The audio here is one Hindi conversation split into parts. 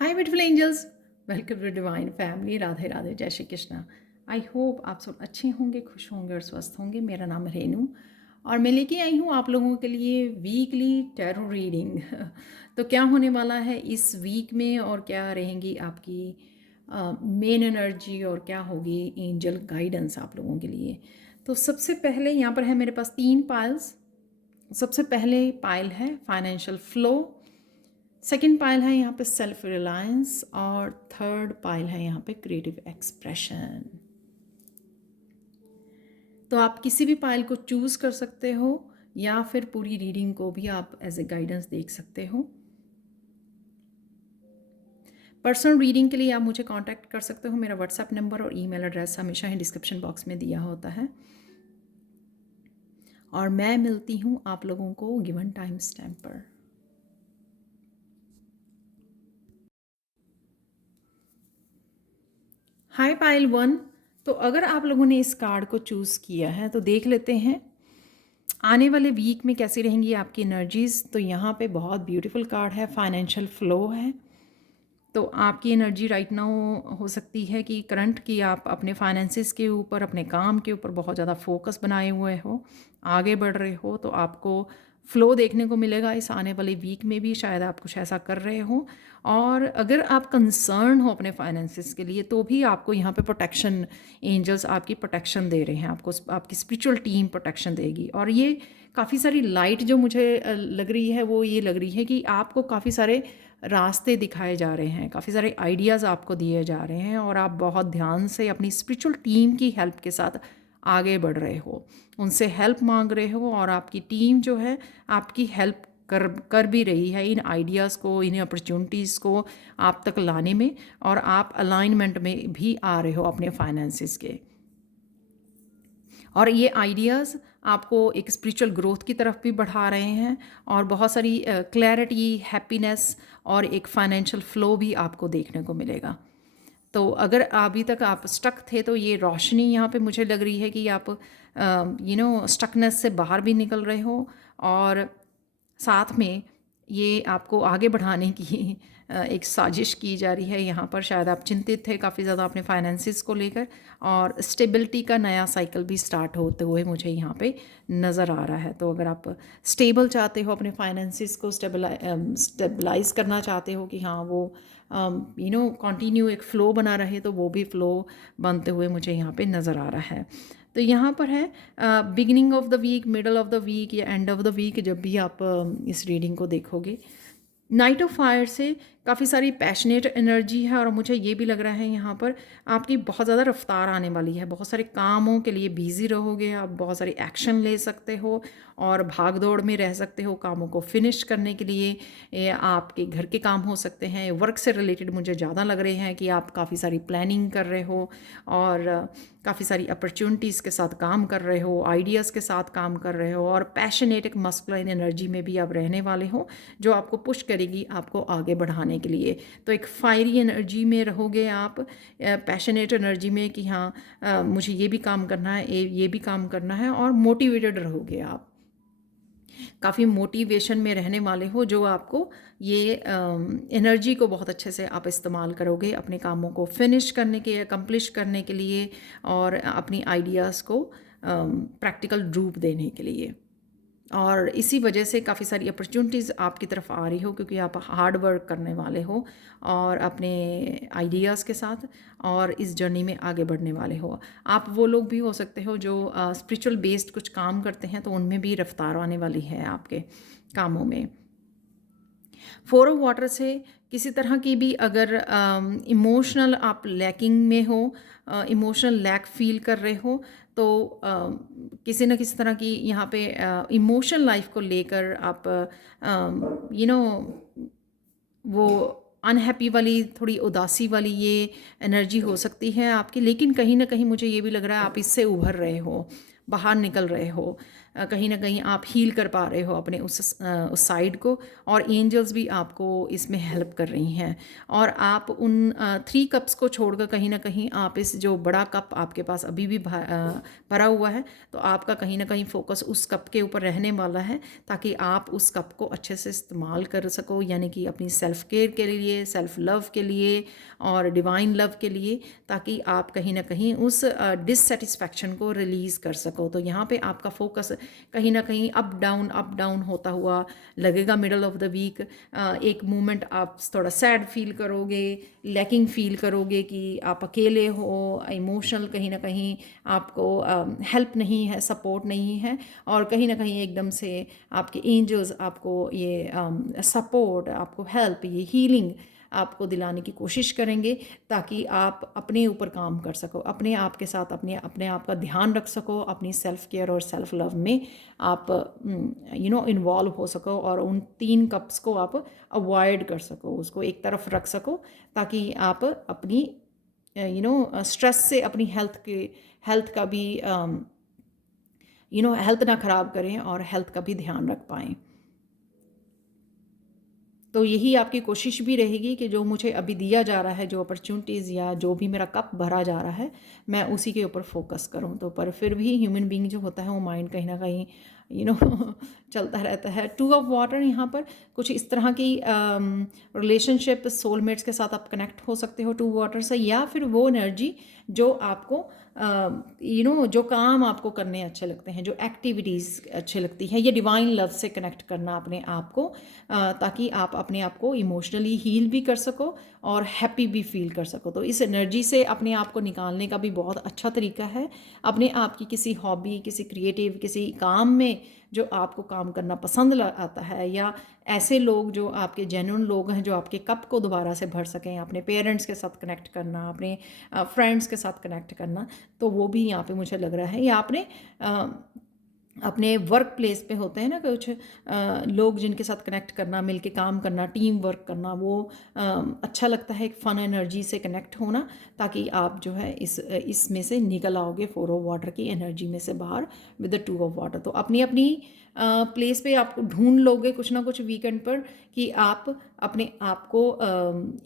Hi beautiful angels, welcome to divine family. Radhe Radhe, जय श्री कृष्णा। आई होप आप सब अच्छे होंगे, खुश होंगे और स्वस्थ होंगे। मेरा नाम है रेनू और मैं लेके आई हूँ आप लोगों के लिए वीकली टैरो रीडिंग। तो क्या होने वाला है इस वीक में और क्या रहेंगी आपकी मेन एनर्जी और क्या होगी एंजल गाइडेंस आप लोगों के लिए। तो सबसे पहले यहाँ पर है मेरे पास 3 पाइल्स। सबसे पहले पाइल है फाइनेंशियल फ्लो, सेकेंड पाइल है यहाँ पे सेल्फ रिलायंस और थर्ड पाइल है यहाँ पे क्रिएटिव एक्सप्रेशन। तो आप किसी भी पाइल को चूज़ कर सकते हो या फिर पूरी रीडिंग को भी आप एज ए गाइडेंस देख सकते हो। पर्सनल रीडिंग के लिए आप मुझे कांटेक्ट कर सकते हो। मेरा व्हाट्सएप नंबर और ईमेल एड्रेस हमेशा ही डिस्क्रिप्शन बॉक्स में दिया होता है और मैं मिलती हूँ आप लोगों को गिवन टाइम स्टैम्प पर। हाय पाइल 1। तो अगर आप लोगों ने इस कार्ड को चूज़ किया है तो देख लेते हैं आने वाले वीक में कैसी रहेंगी आपकी एनर्जीज़। तो यहाँ पे बहुत ब्यूटीफुल कार्ड है, फाइनेंशियल फ्लो है। तो आपकी एनर्जी राइट नाउ हो सकती है कि करंट की आप अपने फाइनेंसिस के ऊपर, अपने काम के ऊपर बहुत ज़्यादा फोकस बनाए हुए हो, आगे बढ़ रहे हो। तो आपको फ़्लो देखने को मिलेगा इस आने वाले वीक में भी, शायद आप कुछ ऐसा कर रहे हो। और अगर आप कंसर्न हो अपने फाइनेंसिस के लिए तो भी आपको यहाँ पे प्रोटेक्शन, एंजल्स आपकी प्रोटेक्शन दे रहे हैं, आपको आपकी स्पिरिचुअल टीम प्रोटेक्शन देगी। और ये काफ़ी सारी लाइट जो मुझे लग रही है वो ये लग रही है कि आपको काफ़ी सारे रास्ते दिखाए जा रहे हैं, काफ़ी सारे आइडियाज़ आपको दिए जा रहे हैं और आप बहुत ध्यान से अपनी स्पिरिचुअल टीम की हेल्प के साथ आगे बढ़ रहे हो, उनसे हेल्प मांग रहे हो और आपकी टीम जो है आपकी हेल्प कर भी रही है इन आइडियाज़ को, इन अपॉर्चुनिटीज़ को आप तक लाने में। और आप अलाइनमेंट में भी आ रहे हो अपने फाइनेंसिस के। और ये आइडियाज़ आपको एक स्पिरिचुअल ग्रोथ की तरफ भी बढ़ा रहे हैं और बहुत सारी क्लैरिटी, हैप्पीनेस और एक फाइनेंशियल फ्लो भी आपको देखने को मिलेगा। तो अगर अभी तक आप स्टक थे तो ये रोशनी यहाँ पे मुझे लग रही है कि आप स्टकनेस से बाहर भी निकल रहे हो और साथ में ये आपको आगे बढ़ाने की एक साजिश की जा रही है। यहाँ पर शायद आप चिंतित थे काफ़ी ज़्यादा अपने फाइनेंसिस को लेकर और स्टेबिलिटी का नया साइकिल भी स्टार्ट होते हुए मुझे यहाँ पे नज़र आ रहा है। तो अगर आप स्टेबल चाहते हो, अपने फाइनेंसिस को स्टेबलाइज करना चाहते हो कि हाँ वो कंटिन्यू एक फ़्लो बना रहे, तो वो भी फ़्लो बनते हुए मुझे यहाँ पे नज़र आ रहा है। तो यहाँ पर है beginning of the week, middle of the week या एंड ऑफ द वीक, जब भी आप इस रीडिंग को देखोगे, नाइट ऑफ फायर से काफ़ी सारी पैशनेट एनर्जी है और मुझे ये भी लग रहा है यहाँ पर आपकी बहुत ज़्यादा रफ्तार आने वाली है। बहुत सारे कामों के लिए बिजी रहोगे आप, बहुत सारी एक्शन ले सकते हो और भाग दौड़ में रह सकते हो कामों को फिनिश करने के लिए। आपके घर के काम हो सकते हैं, वर्क से रिलेटेड मुझे ज़्यादा लग रहे हैं कि आप काफ़ी सारी प्लानिंग कर रहे हो और काफ़ी सारी अपॉर्चुनिटीज़ के साथ काम कर रहे हो, आइडियाज़ के साथ काम कर रहे हो और पैशनेट एक मस्कुलाइन एनर्जी में भी आप रहने वाले हो जो आपको पुश करेगी आपको आगे बढ़ाने के लिए। तो एक फायरी एनर्जी में रहोगे आप, पैशनेट एनर्जी में कि हाँ मुझे ये भी काम करना है, ये भी काम करना है और मोटिवेटेड रहोगे आप। काफ़ी मोटिवेशन में रहने वाले हो जो आपको ये एनर्जी को बहुत अच्छे से आप इस्तेमाल करोगे अपने कामों को फिनिश करने के, अकम्प्लिश करने के लिए और अपनी आइडियाज़ को प्रैक्टिकल रूप देने के लिए। और इसी वजह से काफ़ी सारी अपॉर्चुनिटीज़ आपकी तरफ आ रही हो क्योंकि आप हार्ड वर्क करने वाले हो और अपने आइडियाज़ के साथ और इस जर्नी में आगे बढ़ने वाले हो। आप वो लोग भी हो सकते हो जो स्पिरिचुअल बेस्ड कुछ काम करते हैं, तो उनमें भी रफ्तार आने वाली है आपके कामों में। 4 ऑफ वाटर से किसी तरह की भी अगर इमोशनल आप लैकिंग में हो, इमोशनल लैक फील कर रहे हो, तो किसी न किसी तरह की यहाँ पे इमोशनल लाइफ को लेकर आप वो अनहैप्पी वाली, थोड़ी उदासी वाली ये एनर्जी हो सकती है आपकी। लेकिन कहीं ना कहीं मुझे ये भी लग रहा है आप इससे उभर रहे हो, बाहर निकल रहे हो। कहीं ना कहीं आप हील कर पा रहे हो अपने उस साइड को, और एंजल्स भी आपको इसमें हेल्प कर रही हैं। और आप उन 3 कप्स को छोड़कर कहीं ना कहीं आप इस जो बड़ा कप आपके पास अभी भी भरा हुआ है, तो आपका कहीं ना कहीं फोकस उस कप के ऊपर रहने वाला है, ताकि आप उस कप को अच्छे से इस्तेमाल कर सको, यानी कि अपनी सेल्फ केयर के लिए, सेल्फ लव के लिए और डिवाइन लव के लिए, ताकि आप कहीं ना कहीं उस डिससेटिस्फैक्शन को रिलीज़ कर सको। तो यहाँ पे आपका फोकस कहीं ना कहीं अप डाउन होता हुआ लगेगा मिडल ऑफ द वीक। एक मोमेंट आप थोड़ा सैड फील करोगे, लैकिंग फील करोगे कि आप अकेले हो, इमोशनल कहीं ना कहीं आपको हेल्प नहीं है, सपोर्ट नहीं है, और कहीं ना कहीं एकदम से आपके एंजल्स आपको ये सपोर्ट, आपको हेल्प, ये हीलिंग आपको दिलाने की कोशिश करेंगे, ताकि आप अपने ऊपर काम कर सको, अपने आप के साथ अपने आप का ध्यान रख सको, अपनी सेल्फ केयर और सेल्फ लव में आप इन्वॉल्व हो सको, और उन 3 कप्स को आप अवॉइड कर सको, उसको एक तरफ रख सको, ताकि आप अपनी स्ट्रेस से अपनी हेल्थ का भी हेल्थ ना ख़राब करें और हेल्थ का भी ध्यान रख पाएँ। तो यही आपकी कोशिश भी रहेगी कि जो मुझे अभी दिया जा रहा है, जो अपॉर्चुनिटीज़ या जो भी मेरा कप भरा जा रहा है, मैं उसी के ऊपर फोकस करूं। तो पर फिर भी ह्यूमन बीइंग जो होता है वो माइंड कहीं ना कहीं चलता रहता है। 2 ऑफ वाटर यहाँ पर कुछ इस तरह की रिलेशनशिप सोलमेट्स के साथ आप कनेक्ट हो सकते हो 2 वाटर से, या फिर वो एनर्जी जो आपको जो काम आपको करने अच्छे लगते हैं, जो एक्टिविटीज़ अच्छे लगती हैं, ये डिवाइन लव से कनेक्ट करना अपने आप को, ताकि आप अपने आप को इमोशनली हील भी कर सको और हैप्पी भी फील कर सको। तो इस एनर्जी से अपने आप को निकालने का भी बहुत अच्छा तरीका है। अपने आप की किसी हॉबी, किसी क्रिएटिव, किसी काम में जो आपको काम करना पसंद आता है, या ऐसे लोग जो आपके जेन्युइन लोग हैं जो आपके कप को दोबारा से भर सकें, अपने पेरेंट्स के साथ कनेक्ट करना, अपने फ्रेंड्स के साथ कनेक्ट करना, तो वो भी यहाँ पे मुझे लग रहा है। या आपने अपने वर्क प्लेस पे होते हैं ना कुछ लोग जिनके साथ कनेक्ट करना, मिलके काम करना, टीम वर्क करना, वो अच्छा लगता है, एक फ़न एनर्जी से कनेक्ट होना, ताकि आप जो है इसमें से निकल आओगे 4 ऑफ वाटर की एनर्जी में से बाहर विद द 2 ऑफ वाटर। तो अपनी अपनी प्लेस पे आपको ढूंढ लोगे कुछ ना कुछ वीकेंड पर, कि आप अपने आप को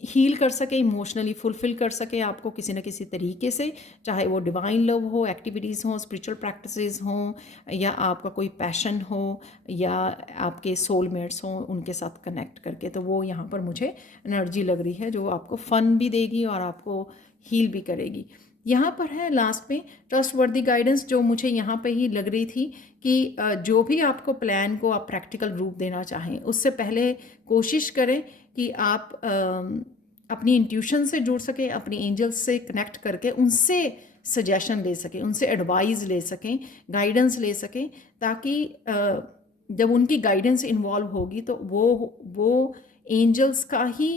हील कर सके, इमोशनली फुलफिल कर सके आपको किसी न किसी तरीके से, चाहे वो डिवाइन लव हो, एक्टिविटीज़ हों, स्पिरिचुअल प्रैक्टिसेस हों, या आपका कोई पैशन हो, या आपके सोलमेट्स हों, उनके साथ कनेक्ट करके। तो वो यहाँ पर मुझे एनर्जी लग रही है जो आपको फ़न भी देगी और आपको हील भी करेगी। यहाँ पर है लास्ट में ट्रस्ट वर्दी गाइडेंस, जो मुझे यहाँ पे ही लग रही थी कि जो भी आपको प्लान को आप प्रैक्टिकल रूप देना चाहें, उससे पहले कोशिश करें कि आप अपनी इंट्यूशन से जुड़ सकें, अपनी एंजल्स से कनेक्ट करके उनसे सजेशन ले सकें, उनसे एडवाइस ले सकें, गाइडेंस ले सकें, ताकि जब उनकी गाइडेंस इन्वॉल्व होगी तो वो एंजल्स का ही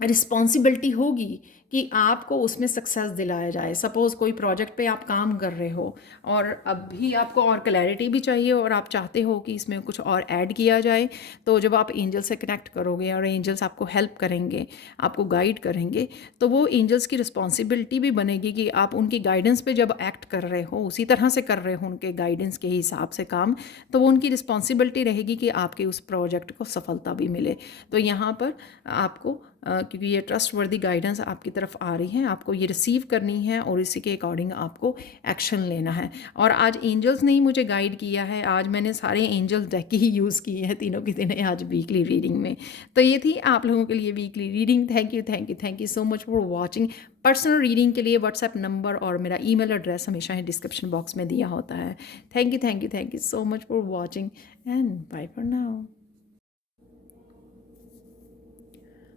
रिस्पॉन्सिबिलिटी होगी कि आपको उसमें सक्सेस दिलाया जाए। सपोज़ कोई प्रोजेक्ट पे आप काम कर रहे हो और अब भी आपको और क्लैरिटी भी चाहिए और आप चाहते हो कि इसमें कुछ और ऐड किया जाए, तो जब आप एंजल से कनेक्ट करोगे और एंजल्स आपको हेल्प करेंगे, आपको गाइड करेंगे, तो वो एंजल्स की रिस्पॉन्सिबिलिटी भी बनेगी कि आप उनकी गाइडेंस पे जब एक्ट कर रहे हो, उसी तरह से कर रहे हो उनके गाइडेंस के हिसाब से काम, तो वो उनकी रिस्पॉन्सिबिलिटी रहेगी कि आपके उस प्रोजेक्ट को सफलता भी मिले। तो यहाँ पर आपको क्योंकि ये ट्रस्ट वर्दी गाइडेंस आपकी तरफ आ रही है, आपको ये रिसीव करनी है और इसी के अकॉर्डिंग आपको एक्शन लेना है। और आज एंजल्स ने ही मुझे गाइड किया है, आज मैंने सारे एंजल्स डेक ही यूज़ किए हैं तीनों के दिन आज वीकली रीडिंग में। तो ये थी आप लोगों के लिए weekly reading. Thank you so much for watching. Personal reading के लिए व्हाट्सएप नंबर और मेरा ईमेल एड्रेस हमेशा ही डिस्क्रिप्शन बॉक्स में दिया होता है। Thank you so much for watching and bye for now.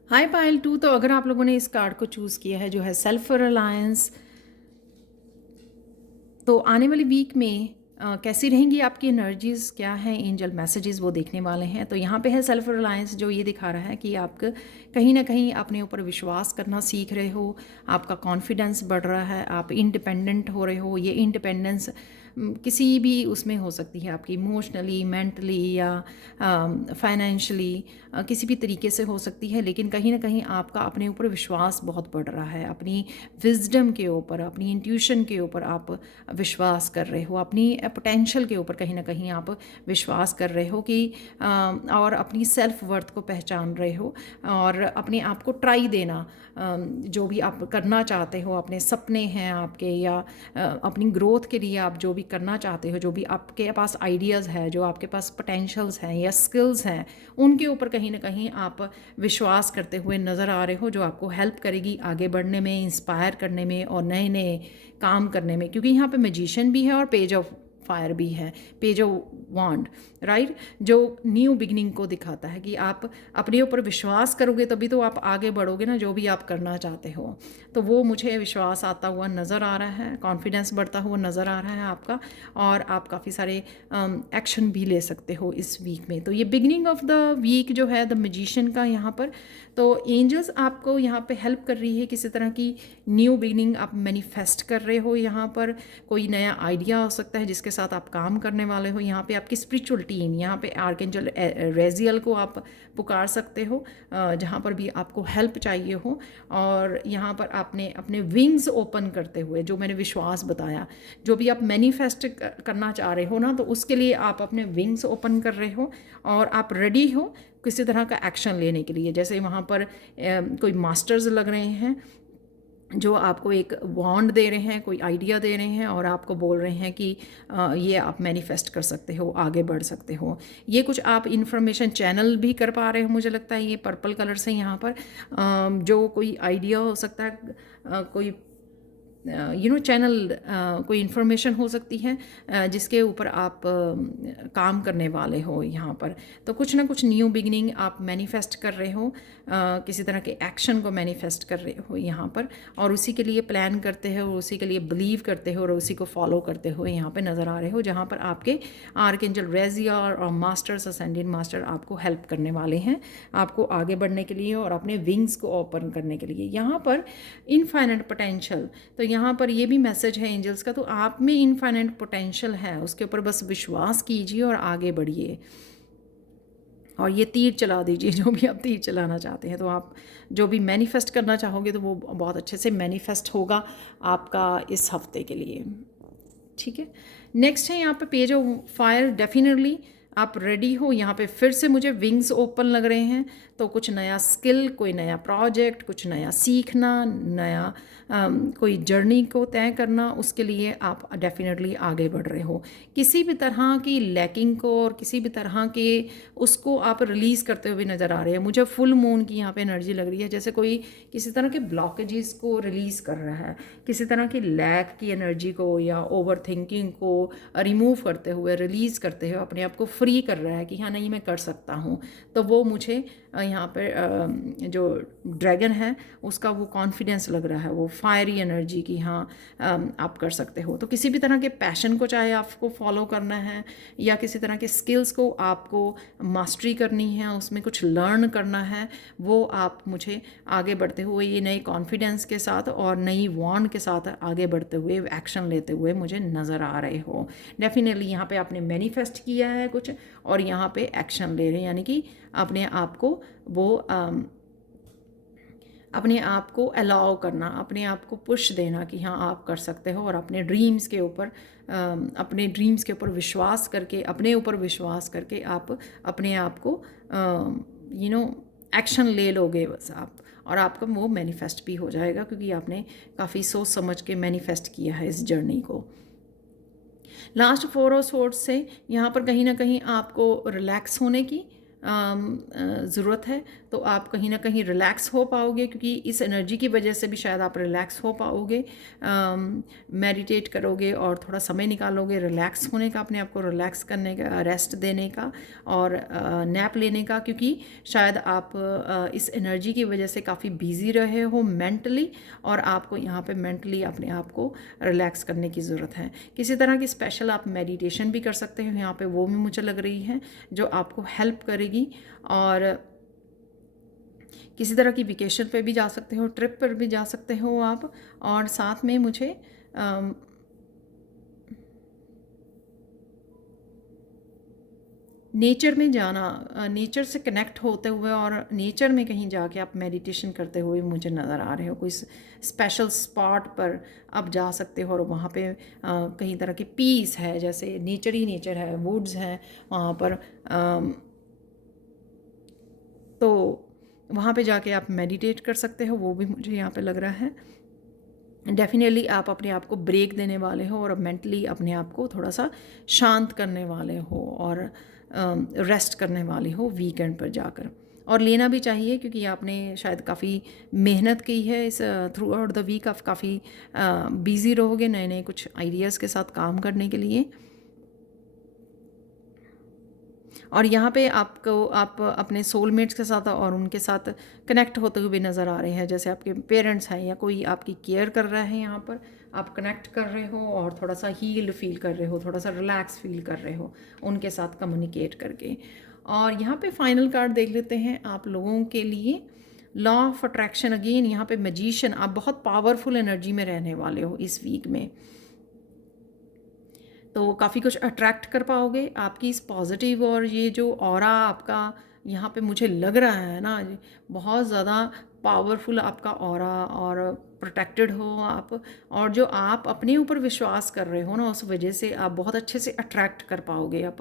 Hi Payal 2, तो अगर आप लोगों ने इस कार्ड को चूज़ किया है जो है सेल्फ रिलायंस, तो आने वाली वीक में कैसी रहेंगी आपकी एनर्जीज़, क्या है एंजल मैसेजेस, वो देखने वाले हैं। तो यहाँ पे है सेल्फ रिलायंस, जो ये दिखा रहा है कि आप कहीं ना कहीं अपने ऊपर विश्वास करना सीख रहे हो, आपका कॉन्फिडेंस बढ़ रहा है, आप इंडिपेंडेंट हो रहे हो। ये इंडिपेंडेंस किसी भी उसमें हो सकती है आपकी, इमोशनली, मेंटली या फाइनेंशियली, किसी भी तरीके से हो सकती है। लेकिन कहीं ना कहीं आपका अपने ऊपर विश्वास बहुत बढ़ रहा है, अपनी विजडम के ऊपर, अपनी इंट्यूशन के ऊपर आप विश्वास कर रहे हो, अपनी पोटेंशियल के ऊपर कहीं ना कहीं आप विश्वास कर रहे हो कि और अपनी सेल्फ वर्थ को पहचान रहे हो, और अपने आप को ट्राई देना, जो भी आप करना चाहते हो, अपने सपने हैं आपके, या अपनी ग्रोथ के लिए आप जो भी करना चाहते हो, जो भी आपके पास आइडियाज़ है, जो आपके पास पोटेंशियल्स हैं या स्किल्स हैं, उनके ऊपर कहीं ना कहीं आप विश्वास करते हुए नज़र आ रहे हो, जो आपको हेल्प करेगी आगे बढ़ने में, इंस्पायर करने में और नए नए काम करने में। क्योंकि यहाँ पे मैजिशियन भी है और पेज ऑफ फायर भी है, पेज ऑफ वांड, राइट, जो न्यू बिगनिंग को दिखाता है कि आप अपने ऊपर विश्वास करोगे तभी तो आप आगे बढ़ोगे ना, जो भी आप करना चाहते हो। तो वो मुझे विश्वास आता हुआ नज़र आ रहा है, कॉन्फिडेंस बढ़ता हुआ नज़र आ रहा है आपका, और आप काफ़ी सारे एक्शन भी ले सकते हो इस वीक में। तो ये बिगनिंग ऑफ द वीक जो है द मैजिशियन का यहाँ पर, तो एंजल्स आपको यहाँ पे हेल्प कर रही है, किसी तरह की न्यू बिगनिंग आप मैनिफेस्ट कर रहे हो। यहाँ पर कोई नया आइडिया हो सकता है जिसके साथ आप काम करने वाले हो। यहाँ पे आपकी स्पिरिचुअल टीम, यहाँ पे आर्कएंजल रेजियल को आप पुकार सकते हो जहाँ पर भी आपको हेल्प चाहिए हो। और यहाँ पर आपने अपने विंग्स ओपन करते हुए, जो मैंने विश्वास बताया, जो भी आप मैनिफेस्ट करना चाह रहे हो ना, तो उसके लिए आप अपने विंग्स ओपन कर रहे हो और आप रेडी हो किसी तरह का एक्शन लेने के लिए। जैसे वहाँ पर कोई मास्टर्स लग रहे हैं जो आपको एक वॉन्ड दे रहे हैं, कोई आइडिया दे रहे हैं और आपको बोल रहे हैं कि ये आप मैनिफेस्ट कर सकते हो, आगे बढ़ सकते हो। ये कुछ आप इन्फॉर्मेशन चैनल भी कर पा रहे हो, मुझे लगता है ये पर्पल कलर से यहाँ पर जो कोई आइडिया हो सकता है, कोई चैनल, कोई इन्फॉर्मेशन हो सकती है जिसके ऊपर आप काम करने वाले हो यहाँ पर। तो कुछ ना कुछ न्यू बिगनिंग आप मैनिफेस्ट कर रहे हो, किसी तरह के एक्शन को मैनिफेस्ट कर रहे हो यहाँ पर, और उसी के लिए प्लान करते हो, उसी के लिए बिलीव करते हो और उसी को फॉलो करते हो यहाँ पे नज़र आ रहे हो, जहाँ पर आपके आर्कएंजल रेजियल और मास्टर्स, असेंडेंट मास्टर आपको हेल्प करने वाले हैं, आपको आगे बढ़ने के लिए और अपने विंग्स को ओपन करने के लिए। यहाँ पर इनफाइनाइट पोटेंशियल, तो यहाँ पर ये भी मैसेज है एंजल्स का, तो आप में इनफाइनाइट पोटेंशियल है, उसके ऊपर बस विश्वास कीजिए और आगे बढ़िए, और ये तीर चला दीजिए, जो भी आप तीर चलाना चाहते हैं। तो आप जो भी मैनिफेस्ट करना चाहोगे तो वो बहुत अच्छे से मैनिफेस्ट होगा आपका इस हफ्ते के लिए, ठीक है। नेक्स्ट है यहाँ पे पेज ऑफ फायर। डेफिनेटली आप रेडी हो, यहाँ पे फिर से मुझे विंग्स ओपन लग रहे हैं, तो कुछ नया स्किल, कोई नया प्रोजेक्ट, कुछ नया सीखना, नया कोई जर्नी को तय करना, उसके लिए आप डेफिनेटली आगे बढ़ रहे हो। किसी भी तरह की लैकिंग को और किसी भी तरह के उसको आप रिलीज़ करते हुए नज़र आ रहे हैं। मुझे फुल मून की यहाँ पे एनर्जी लग रही है, जैसे कोई किसी तरह के ब्लॉकेजेस को रिलीज़ कर रहा है, किसी तरह की लैक की एनर्जी को या ओवर थिंकिंग को रिमूव करते हुए, रिलीज़ करते हुए अपने आप को फ्री कर रहा है कि हाँ नहीं मैं कर सकता हूँ। तो वो मुझे यहाँ पर जो ड्रैगन है उसका वो कॉन्फिडेंस लग रहा है, वो फायरी एनर्जी की, हाँ आप कर सकते हो। तो किसी भी तरह के पैशन को चाहे आपको फॉलो करना है या किसी तरह के स्किल्स को आपको मास्टरी करनी है, उसमें कुछ लर्न करना है, वो आप मुझे आगे बढ़ते हुए ये नए कॉन्फिडेंस के साथ और नई वॉन्ड के साथ आगे बढ़ते हुए, एक्शन लेते हुए मुझे नज़र आ रहे हो। डेफिनेटली यहाँ पे आपने मैनिफेस्ट किया है कुछ और यहाँ पे एक्शन ले रहे हैं, यानी कि अपने आप को वो अपने आप को अलाउ करना, अपने आप को पुश देना कि हाँ आप कर सकते हो, और अपने ड्रीम्स के ऊपर विश्वास करके, अपने ऊपर विश्वास करके आप अपने आप को एक्शन ले लोगे बस आप, और आपका वो मैनिफेस्ट भी हो जाएगा क्योंकि आपने काफ़ी सोच समझ के मैनिफेस्ट किया है इस जर्नी को। लास्ट 4 ऑफ सोर्ड्स से यहाँ पर कहीं ना कहीं आपको रिलैक्स होने की ज़रूरत है, तो आप कहीं ना कहीं रिलैक्स हो पाओगे, क्योंकि इस एनर्जी की वजह से भी शायद आप रिलैक्स हो पाओगे। मेडिटेट करोगे और थोड़ा समय निकालोगे रिलैक्स होने का, अपने आप को रिलैक्स करने का, रेस्ट देने का और नैप लेने का, क्योंकि शायद आप इस एनर्जी की वजह से काफ़ी बिजी रहे हो मेंटली, और आपको यहाँ पे मेंटली अपने आप को रिलैक्स करने की ज़रूरत है। किसी तरह की स्पेशल आप मेडिटेशन भी कर सकते हो यहाँ पे, वो भी मुझे लग रही है जो आपको हेल्प करेगी। और किसी तरह की वेकेशन पे भी जा सकते हो, ट्रिप पर भी जा सकते हो आप, और साथ में मुझे नेचर में जाना, नेचर से कनेक्ट होते हुए और नेचर में कहीं जाके आप मेडिटेशन करते हुए मुझे नज़र आ रहे हो। कोई स्पेशल स्पॉट पर आप जा सकते हो और वहाँ पे कहीं तरह की पीस है, जैसे नेचर ही नेचर है, वुड्स हैं वहाँ पर, तो वहाँ पे जाके आप मेडिटेट कर सकते हो, वो भी मुझे यहाँ पे लग रहा है। डेफिनेटली आप अपने आप को ब्रेक देने वाले हो और मेंटली अपने आप को थोड़ा सा शांत करने वाले हो और रेस्ट करने वाले हो वीकेंड पर जाकर। और लेना भी चाहिए, क्योंकि आपने शायद काफ़ी मेहनत की है इस थ्रू आउट द वीक। आप काफ़ी बिज़ी रहोगे नए नए कुछ आइडियाज़ के साथ काम करने के लिए। और यहाँ पे आपको आप अपने सोलमेट्स के साथ और उनके साथ कनेक्ट होते हुए नज़र आ रहे हैं, जैसे आपके पेरेंट्स हैं या कोई आपकी केयर कर रहा है। यहाँ पर आप कनेक्ट कर रहे हो और थोड़ा सा हील्ड फील कर रहे हो, थोड़ा सा रिलैक्स फील कर रहे हो उनके साथ कम्युनिकेट करके। और यहाँ पे फाइनल कार्ड देख लेते हैं आप लोगों के लिए। लॉ ऑफ अट्रैक्शन, अगेन यहाँ पे मैजिशियन, आप बहुत पावरफुल एनर्जी में रहने वाले हो इस वीक में, तो काफ़ी कुछ अट्रैक्ट कर पाओगे। आपकी इस पॉजिटिव और ये जो ऑरा आपका यहाँ पे मुझे लग रहा है ना, बहुत ज़्यादा पावरफुल आपका ऑरा, और प्रोटेक्टेड हो आप, और जो आप अपने ऊपर विश्वास कर रहे हो ना, उस वजह से आप बहुत अच्छे से अट्रैक्ट कर पाओगे। आप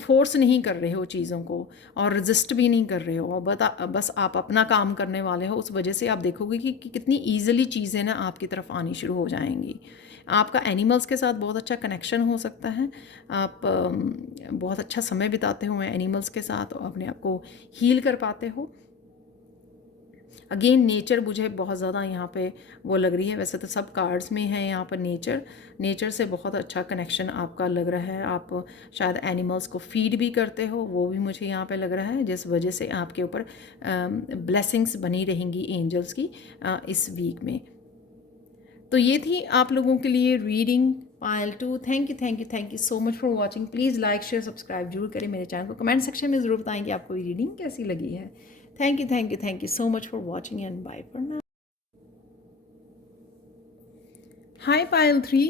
फोर्स नहीं कर रहे हो चीज़ों को और रजिस्ट भी नहीं कर रहे हो, बस आप अपना काम करने वाले हो। उस वजह से आप देखोगे कि कितनी ईजिली चीज़ें ना आपकी तरफ आनी शुरू हो जाएंगी। आपका एनिमल्स के साथ बहुत अच्छा कनेक्शन हो सकता है। आप बहुत अच्छा समय बिताते हो एनिमल्स के साथ और अपने आप को हील कर पाते हो। अगेन नेचर मुझे बहुत ज़्यादा यहाँ पे वो लग रही है। वैसे तो सब कार्ड्स में है यहाँ पर नेचर से बहुत अच्छा कनेक्शन आपका लग रहा है। आप शायद एनिमल्स को फीड भी करते हो, वो भी मुझे यहाँ पे लग रहा है, जिस वजह से आपके ऊपर ब्लेसिंग्स बनी रहेंगी एंजल्स की इस वीक में। तो ये थी आप लोगों के लिए reading Payal 2। Thank you so much for watching. Please like share subscribe जरूर करें मेरे चैनल को। कमेंट सेक्शन में ज़रूर बताएं कि आपको ये रीडिंग कैसी लगी है। Thank you so much for watching and bye for now. Hi Payal 3।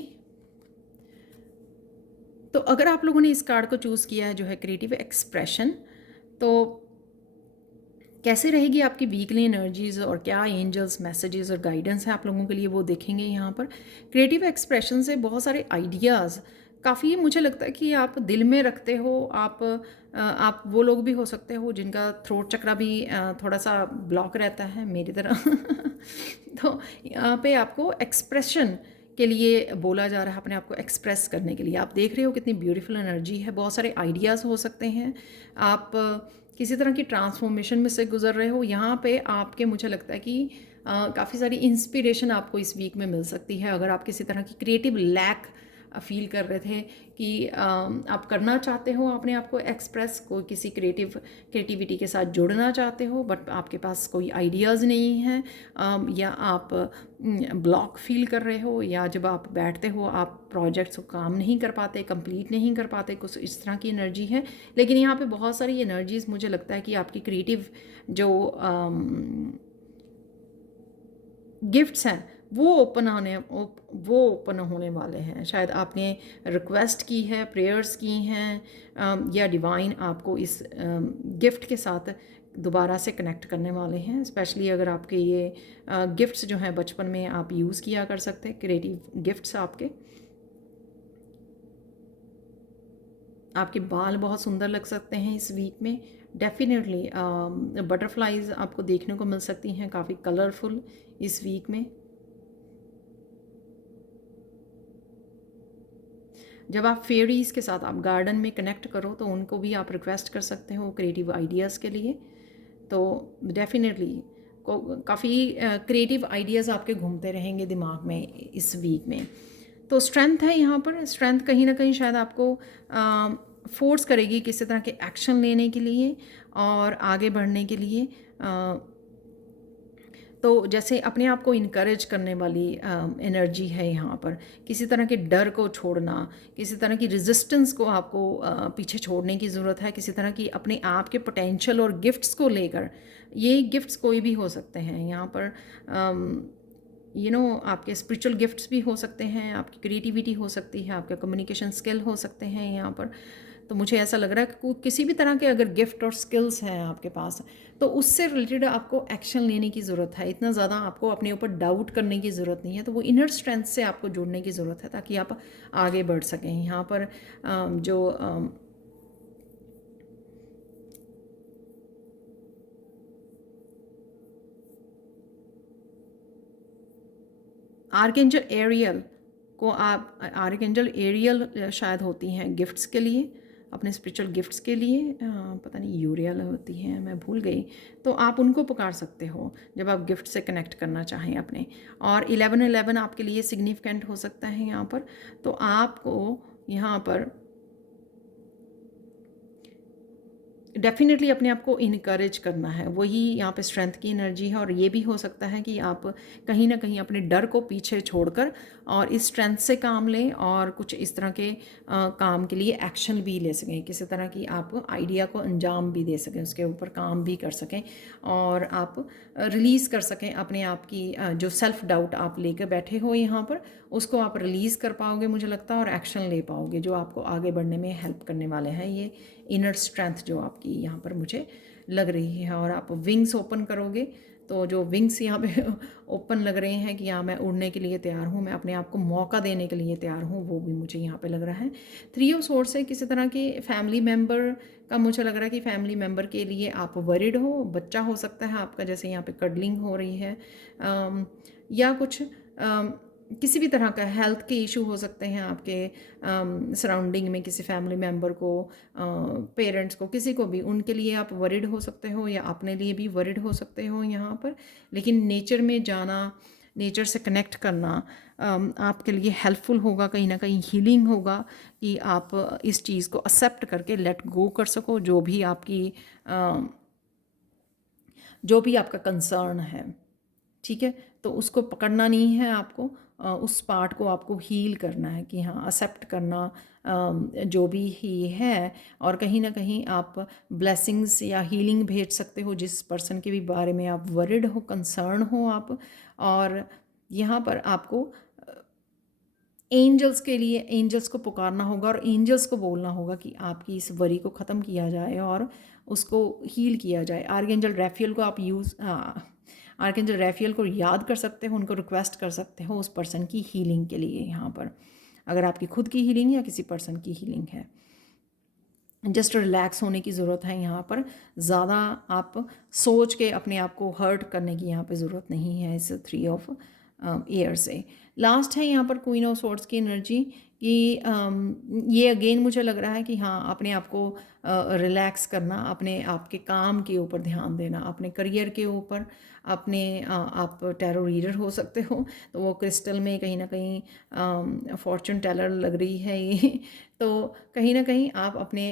तो अगर आप लोगों ने इस कार्ड को चूज़ किया है जो है क्रिएटिव एक्सप्रेशन, तो कैसे रहेगी आपकी वीकली एनर्जीज़ और क्या एंजल्स मैसेजेस और गाइडेंस है आप लोगों के लिए, वो देखेंगे यहाँ पर। क्रिएटिव एक्सप्रेशन से बहुत सारे आइडियाज़ काफ़ी मुझे लगता है कि आप दिल में रखते हो। आप वो लोग भी हो सकते हो जिनका थ्रोट चक्रा भी थोड़ा सा ब्लॉक रहता है मेरी तरह तो यहाँ पे आपको एक्सप्रेशन के लिए बोला जा रहा है, अपने आप को एक्सप्रेस करने के लिए। आप देख रहे हो कितनी ब्यूटीफुल एनर्जी है, बहुत सारे आइडियाज़ हो सकते हैं। आप किसी तरह की ट्रांसफॉर्मेशन में से गुजर रहे हो। यहाँ पे आपके मुझे लगता है कि काफ़ी सारी इंस्पिरेशन आपको इस वीक में मिल सकती है। अगर आप किसी तरह की क्रिएटिव लैक फील कर रहे थे कि आप करना चाहते हो अपने आप को एक्सप्रेस, कोई किसी क्रिएटिविटी के साथ जुड़ना चाहते हो, बट आपके पास कोई आइडियाज़ नहीं हैं, या आप ब्लॉक फील कर रहे हो, या जब आप बैठते हो आप प्रोजेक्ट्स को काम नहीं कर पाते, कंप्लीट नहीं कर पाते, कुछ इस तरह की एनर्जी है। लेकिन यहाँ पे बहुत सारी एनर्जीज़ मुझे लगता है कि आपकी क्रिएटिव जो गिफ्ट्स हैं वो ओपन होने वाले हैं। शायद आपने रिक्वेस्ट की है, प्रेयर्स की हैं, या डिवाइन आपको इस गिफ्ट के साथ दोबारा से कनेक्ट करने वाले हैं। स्पेशली अगर आपके ये गिफ्ट्स जो हैं बचपन में आप यूज़ किया कर सकते हैं, क्रिएटिव गिफ्ट्स आपके बाल बहुत सुंदर लग सकते हैं इस वीक में। डेफिनेटली बटरफ्लाइज आपको देखने को मिल सकती हैं, काफ़ी कलरफुल इस वीक में। जब आप फेरीज़ के साथ आप गार्डन में कनेक्ट करो तो उनको भी आप रिक्वेस्ट कर सकते हो क्रिएटिव आइडियाज़ के लिए। तो डेफिनेटली काफ़ी क्रिएटिव आइडियाज़ आपके घूमते रहेंगे दिमाग में इस वीक में। तो स्ट्रेंथ है यहाँ पर। स्ट्रेंथ कहीं ना कहीं शायद आपको फोर्स करेगी किसी तरह के एक्शन लेने के लिए और आगे बढ़ने के लिए। तो जैसे अपने आप को इनकरेज करने वाली एनर्जी है यहाँ पर। किसी तरह के डर को छोड़ना, किसी तरह की रेजिस्टेंस को आपको पीछे छोड़ने की ज़रूरत है। किसी तरह की अपने आप के पोटेंशियल और गिफ्ट्स को लेकर, ये गिफ्ट्स कोई भी हो सकते हैं यहाँ पर। आपके स्पिरिचुअल गिफ्ट्स भी हो सकते हैं, आपकी क्रिएटिविटी हो सकती है, आपका कम्युनिकेशन स्किल हो सकते हैं यहाँ पर। तो मुझे ऐसा लग रहा है कि किसी भी तरह के अगर गिफ्ट और स्किल्स हैं आपके पास, तो उससे रिलेटेड आपको एक्शन लेने की ज़रूरत है। इतना ज़्यादा आपको अपने ऊपर डाउट करने की ज़रूरत नहीं है। तो वो इनर स्ट्रेंथ से आपको जुड़ने की ज़रूरत है ताकि आप आगे बढ़ सकें। यहाँ पर जो आर्कएंजल एरियल को आप आर्कएंजल एरियल शायद होती हैं गिफ्ट्स के लिए, अपने स्पिरिचुअल गिफ्ट्स के लिए, पता नहीं यूरियल होती हैं, मैं भूल गई। तो आप उनको पुकार सकते हो जब आप गिफ्ट से कनेक्ट करना चाहें अपने। और 1111 आपके लिए सिग्निफिकेंट हो सकता है यहाँ पर। तो आपको यहाँ पर डेफिनेटली अपने आप को इनकरेज करना है, वही यहाँ पे स्ट्रेंथ की एनर्जी है। और ये भी हो सकता है कि आप कहीं ना कहीं अपने डर को पीछे छोड़कर और इस स्ट्रेंथ से काम लें और कुछ इस तरह के काम के लिए एक्शन भी ले सकें, किसी तरह की आप आइडिया को अंजाम भी दे सकें, उसके ऊपर काम भी कर सकें और आप रिलीज़ कर सकें अपने आप की जो सेल्फ़ डाउट आप लेकर बैठे हो यहाँ पर, उसको आप रिलीज़ कर पाओगे मुझे लगता है, और एक्शन ले पाओगे जो आपको आगे बढ़ने में हेल्प करने वाले हैं। ये इनर स्ट्रेंथ जो आपकी यहाँ पर मुझे लग रही है। और आप विंग्स ओपन करोगे तो जो विंग्स यहाँ पे ओपन लग रहे हैं कि हाँ मैं उड़ने के लिए तैयार हूँ, मैं अपने आप को मौका देने के लिए तैयार हूँ, वो भी मुझे यहाँ पे लग रहा है। 3 ऑफ सोर्ड से किसी तरह के फैमिली मेम्बर का मुझे लग रहा है कि फैमिली मेम्बर के लिए आप वरिड हो, बच्चा हो सकता है आपका, जैसे यहाँ पे कडलिंग हो रही है, या कुछ किसी भी तरह का हेल्थ के इशू हो सकते हैं आपके सराउंडिंग में, किसी फैमिली मेम्बर को, पेरेंट्स को, किसी को भी, उनके लिए आप वरिड हो सकते हो या अपने लिए भी वरिड हो सकते हो यहाँ पर। लेकिन नेचर में जाना, नेचर से कनेक्ट करना आपके लिए हेल्पफुल होगा, कहीं ना कहीं हीलिंग होगा कि आप इस चीज़ को एक्सेप्ट करके लेट गो कर सको, जो भी आपका कंसर्न है, ठीक है। तो उसको पकड़ना नहीं है आपको, उस पार्ट को आपको हील करना है कि हाँ एक्सेप्ट करना जो भी ही है। और कहीं ना कहीं आप ब्लेसिंग्स या हीलिंग भेज सकते हो जिस पर्सन के भी बारे में आप वरिड हो, कंसर्न हो आप। और यहाँ पर आपको एंजल्स के लिए एंजल्स को पुकारना होगा और एंजल्स को बोलना होगा कि आपकी इस वरी को ख़त्म किया जाए और उसको हील किया जाए। आर्कएंजल रैफियल को आप आर्कएंजल रैफियल को याद कर सकते हो, उनको रिक्वेस्ट कर सकते हो उस पर्सन की हीलिंग के लिए यहाँ पर, अगर आपकी खुद की हीलिंग या किसी पर्सन की हीलिंग है। जस्ट रिलैक्स होने की ज़रूरत है यहाँ पर, ज़्यादा आप सोच के अपने आप को हर्ट करने की यहाँ पे ज़रूरत नहीं है इस 3 ऑफ एयर से। लास्ट है यहाँ पर क्वीन ऑफ स्वॉर्ड्स की एनर्जी कि ये अगेन मुझे लग रहा है कि हाँ अपने आप को रिलैक्स करना, अपने आप के काम के ऊपर ध्यान देना, अपने करियर के ऊपर, आप टैरो रीडर हो सकते हो, तो वो क्रिस्टल में कहीं ना कहीं फॉर्चून टेलर लग रही है ये तो कहीं ना कहीं आप अपने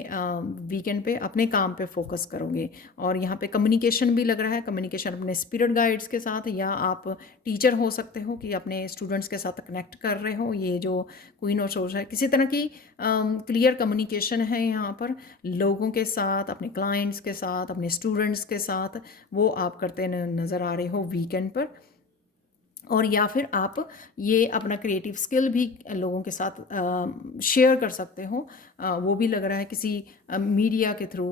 वीकेंड पे अपने काम पे फोकस करोगे। और यहाँ पे कम्युनिकेशन भी लग रहा है, कम्युनिकेशन अपने स्पिरिट गाइड्स के साथ, या आप टीचर हो सकते हो कि अपने स्टूडेंट्स के साथ कनेक्ट कर रहे हो। ये जो क्वीन ऑफ सोर्ड्स है, किसी तरह की क्लियर कम्युनिकेशन है यहाँ पर लोगों के साथ, अपने क्लाइंट्स के साथ, अपने स्टूडेंट्स के साथ, वो आप करते नज़र आ रहे हो वीकेंड पर। और या फिर आप ये अपना क्रिएटिव स्किल भी लोगों के साथ शेयर कर सकते हो, वो भी लग रहा है किसी मीडिया के थ्रू,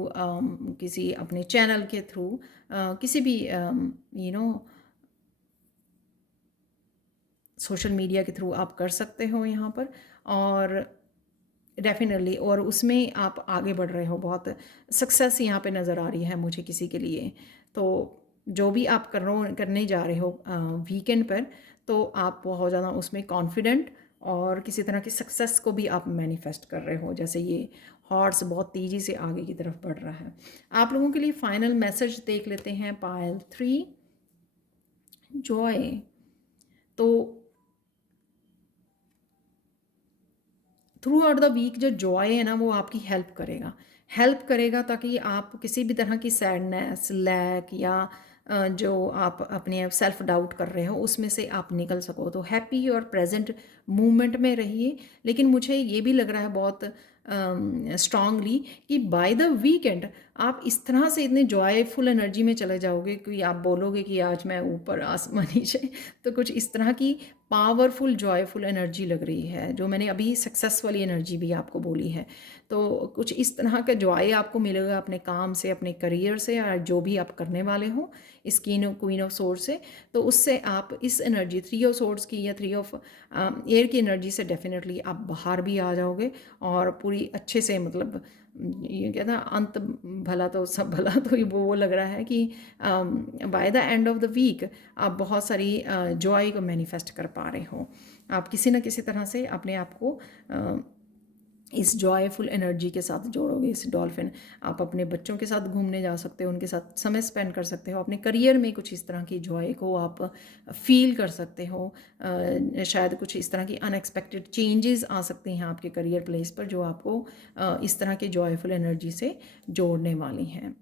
किसी अपने चैनल के थ्रू, किसी भी सोशल मीडिया के थ्रू आप कर सकते हो यहाँ पर। और डेफिनेटली, और उसमें आप आगे बढ़ रहे हो, बहुत सक्सेस यहाँ पे नज़र आ रही है मुझे किसी के लिए। तो जो भी आप करने जा रहे हो वीकेंड पर, तो आप बहुत ज़्यादा उसमें कॉन्फिडेंट और किसी तरह की सक्सेस को भी आप मैनिफेस्ट कर रहे हो, जैसे ये हॉर्स बहुत तेज़ी से आगे की तरफ बढ़ रहा है। आप लोगों के लिए फाइनल मैसेज देख लेते हैं। पाइल 3 जॉय, तो थ्रू आउट द वीक जो जॉय है ना वो आपकी हेल्प करेगा ताकि आप किसी भी तरह की सैडनेस, लैक या जो आप अपने सेल्फ डाउट कर रहे हो उसमें से आप निकल सको। तो हैप्पी और प्रेजेंट मूवमेंट में रहिए। लेकिन मुझे ये भी लग रहा है बहुत स्ट्रांगली कि बाय द वीकेंड आप इस तरह से इतने जॉयफुल एनर्जी में चले जाओगे कि आप बोलोगे कि आज मैं ऊपर आसमान नीचे। तो कुछ इस तरह की पावरफुल जॉयफुल एनर्जी लग रही है, जो मैंने अभी सक्सेस वाली एनर्जी भी आपको बोली है। तो कुछ इस तरह का जॉय आपको मिलेगा अपने काम से, अपने करियर से, या जो भी आप करने वाले हो इस क्वीन ऑफ सोर्स से। तो उससे आप इस एनर्जी थ्री ऑफ सोर्स की या थ्री ऑफ एयर की एनर्जी से डेफिनेटली आप बाहर भी आ जाओगे, और पूरी अच्छे से, मतलब ये कहता अंत भला तो सब भला, तो ये वो लग रहा है कि by the end of the week आप बहुत सारी जॉय को मैनिफेस्ट कर पा रहे हो। आप किसी न किसी तरह से अपने आप को इस जॉयफुल एनर्जी के साथ जोड़ोगे। इस डॉल्फिन, आप अपने बच्चों के साथ घूमने जा सकते हो, उनके साथ समय स्पेंड कर सकते हो, अपने करियर में कुछ इस तरह की जॉय को आप फील कर सकते हो। शायद कुछ इस तरह की अनएक्सपेक्टेड चेंजेस आ सकते हैं आपके करियर प्लेस पर, जो आपको इस तरह की जॉयफुल एनर्जी से जोड़ने वाली हैं।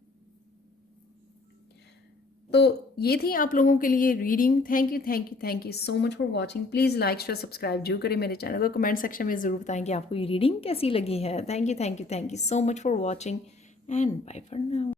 तो ये थी आप लोगों के लिए reading. Thank you so much for watching. Please like share subscribe जरूर करें मेरे चैनल को। कमेंट सेक्शन में ज़रूर बताएं कि आपको ये रीडिंग कैसी लगी है। Thank you so much for watching and bye for now.